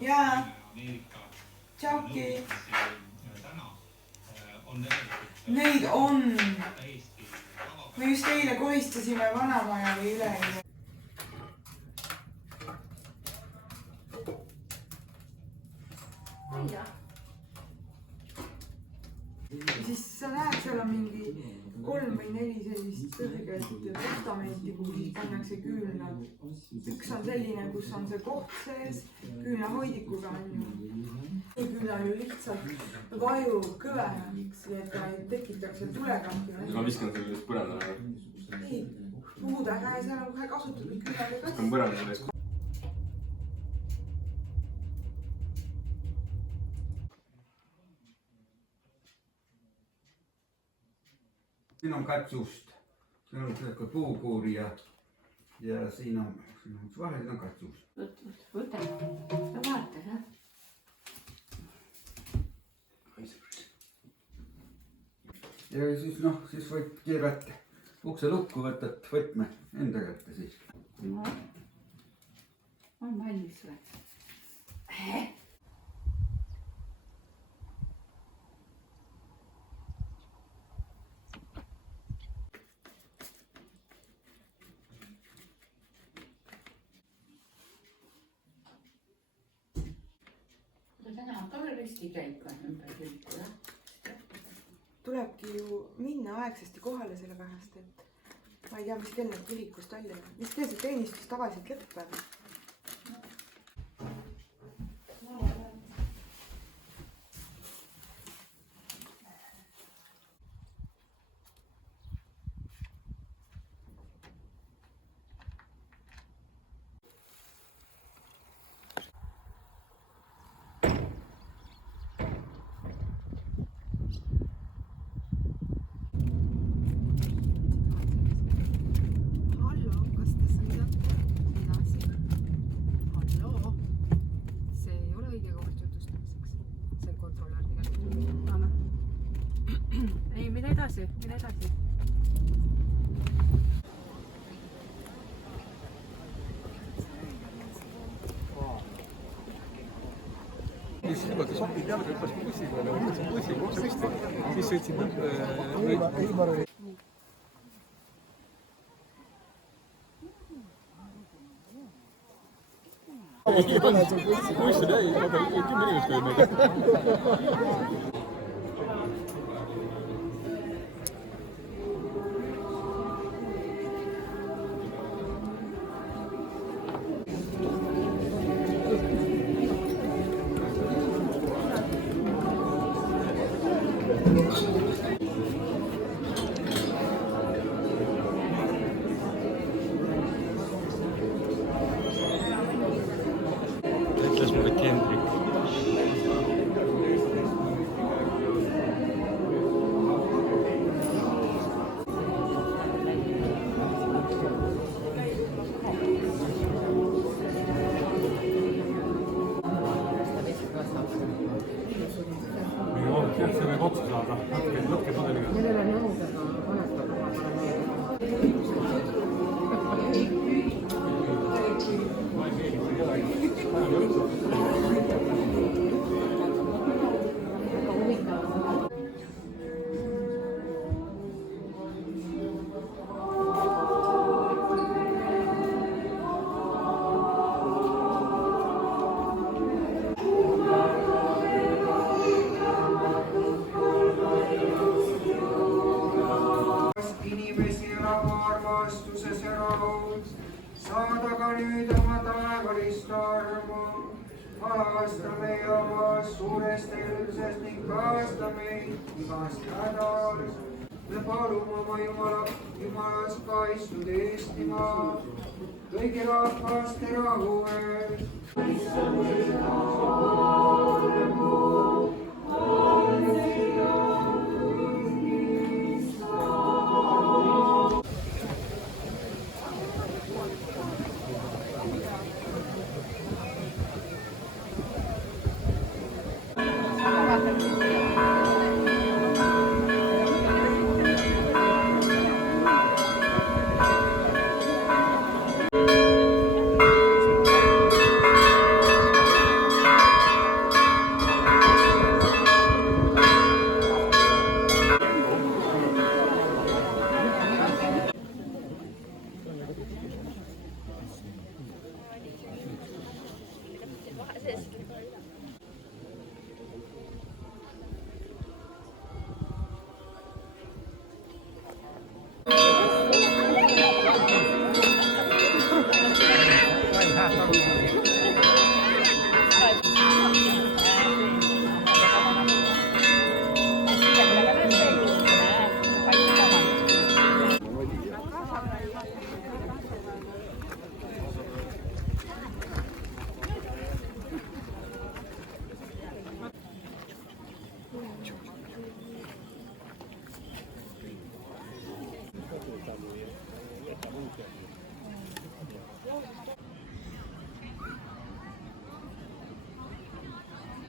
jaa, tšauki. Neid on. Me just eile kohistasime vanamaja või üleeile. Siis sa näed, seal on mingi 3 või 4 sellist kõrget postamenti, kuhu siis pannakse küünlad. Üks on selline, kus on see koht sees, küünlahoidikuga on ju. Küünal ju lihtsalt vajub kõvemaks, et ta ei tekitaks seal tulekanti. Ma viskan selle just põrandale. Ei, puude käe, seal on kohe kasutatud küünlaga kassi. On põrandale ees. Siin on katsust, siin on selline puukuuri ja siin on vahel on katsust. Võta ja vaata, jah. Ja siis võid keerata ukse lukku, võtad võtme enda kätte siis. No, on valmis või? Täna on ka veel ristikäik ümber külgu, jah? Tulebki ju minna aegsasti kohale selle pärast, et ma ei tea, mis kell need kirikust välja on. Mis kell see teenistus tavaliselt lõppeb? Mine edasi. Siis võtta sokid jalga, hüppas bussi peale, võtsin bussi, ukse pisti. Siis sõitsin ei ole sul bussi, buss on jäi, aga 10 inimest oli meil. Ütles mu võtti Hendrik. See võib otsa saada. Võtke pudeliga. Meil ei ole nõud, aga vanetab oma armastuses eraud, saada ka nüüd oma taevalist armu. Vahasta meie omast suurest eeldusest ning päästa meid igast hädast. Me palume oma Jumalast kaitstud Eestimaa, kõigi rahvaste rahu eest.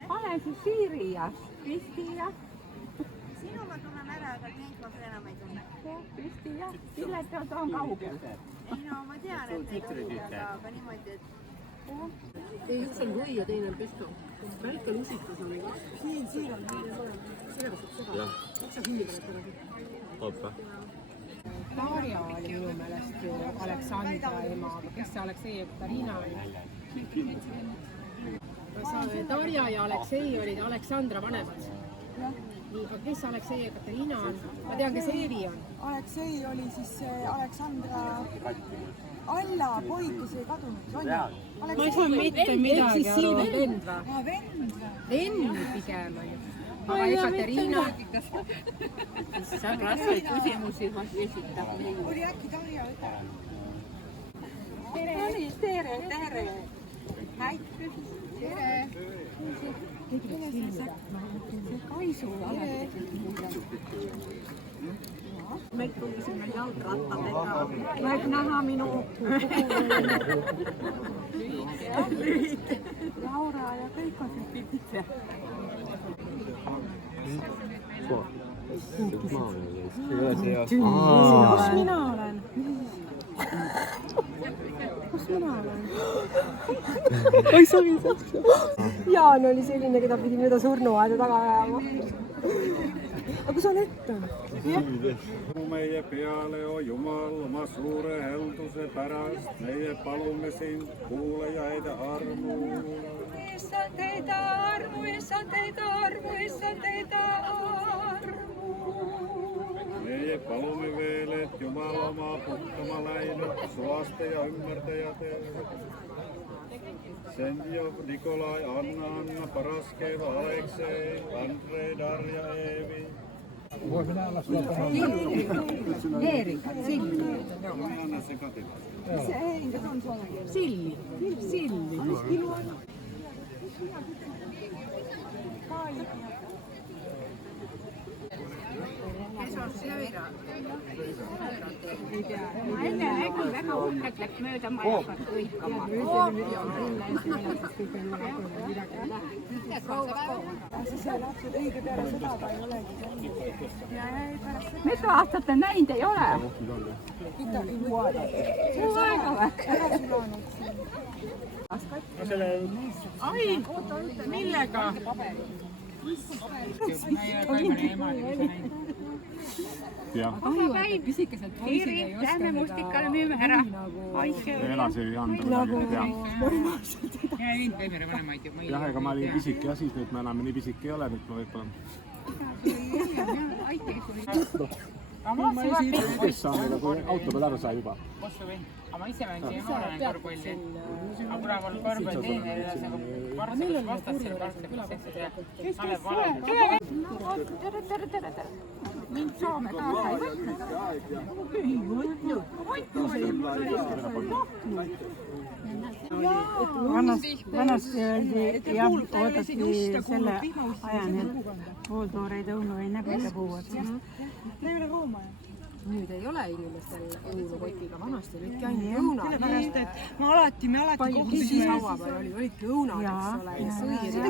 Pane siis Siiri ja Kristi ja Sinu ma tunnen ära, aga neid ma enam ei tunne. Kristi ja Pillet on kaugel. Ei no ma tean, et neid oli, aga niimoodi, et ei, üks on või ja teine on pesto. Väike lusikas oli. Siin on sellepärast seda. Üks on kinni peale tagasi. Oota. Darja oli minu meelest ju Aleksandra ema, aga kes see Aleksei ja Katariina oli? Darja ja Aleksei olid Aleksandra vanemad. Nii, aga kes Aleksei ja Katariina on? Ma tean, kes Eevi on. Aleksei oli siis Aleksandra Alla poeg, kes ei kadunud, Ronja. Ma ei saa mitte midagi aru. Vend Aa, vend. Vend pigem on ju. Aga Ekateriina... sa rasvaid küsimusi esitab. Oli äkki Darja õde? Tere. Häid. Tere. Kaisu meid tuli sinna jalgrattatega. Võib näha minu Laura ja kõik on siin pidid. Kus mina olen? Oi, sobi saaks. Jaan oli selline, keda pidi mööda surnuaeda taga ajama. Aga kus on ette? Meie peale, o Jumal, oma suure helduse pärast, meie palume sind, kuulajaid armu. Issand teid armu, issand teid armu, issand teid armu. Meie palume veel, et Jumal oma puhtama läinud, suvaste ja ümbertäjate. Sendjov, Nikolai, Anna, Paraskeva, Aleksei, Andrei, Darja, Eevi. Eerika, Silli. Anna se katina. Mis see Eerika on soome keeles? Silli. Mis kilu on? Kaali. Kes on Seira? Ma enne nägin väga uhkelt läks mööda majakat võikama. Siis lapsed õige peale seda ta ei olegi. Mitu aastat te näinud ei ole? Kuu aega või? Ära sulanud siin. Ai, millega? Aga päib, Siiri, lähme mustikale müüme ära. Elasi ei anda midagi. Teeme vanemaid ju. Jah, ega ma olin pisik ja siis nüüd me enam nii pisik ei ole, nüüd ma võib-olla. Kes saan ega kui auto peal ära sai juba? Aga ma ise mängin siia noorena korvpalli. Aga kuna mul korvpalltreener ja see Varssavis vastas seal Varssavis Kalev Valev. Tere. Mind Soome kaasa ei võtnud. Ei võtnud. Vanasti öeldi jah, oodati selle ajani, et pooltooreid õunu ei näbita puu otsast. Ei ole Rooma ju. Nüüd ei ole inimestel õunukotiga, vanasti olidki ainult õunad. Sellepärast, et me alati kohtusime. Saua peal olidki õunad, eks ole, ja sõid ja...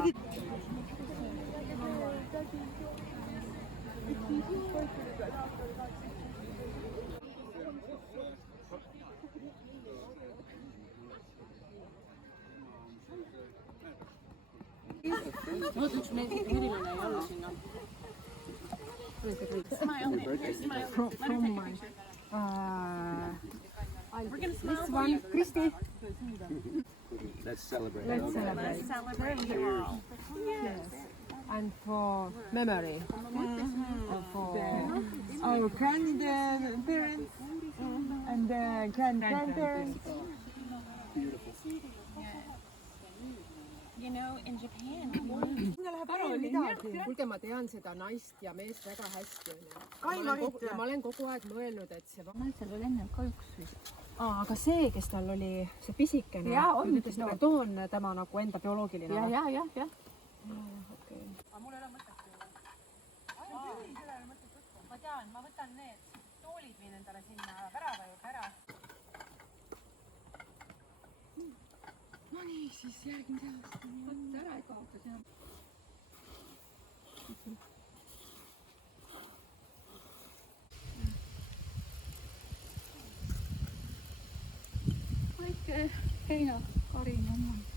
Oot, üks herilane ei olla sinna. From my... This one, Kristi. Let's celebrate. Let's celebrate you all. Yes. And for memory. For Our grandparents and grandparents. You know, in Japan. Sinna läheb veel midagi. kuulge, ma tean seda naist ja meest väga hästi. Kai Marit. Ja ma olen kogu aeg mõelnud, et see... Naisel oli enne ka üks vist. Aga see, kes tal oli, see pisikene, ütles, et ta on tema nagu enda bioloogiline. jah. Okay. Mul ei ole mõtet ju. Ma tean, ma võtan need toolid viin endale sinna värava juurde ära. No nii, siis järgmise aasta. Võtta ära ei kaota seal. Väike heinakarin on.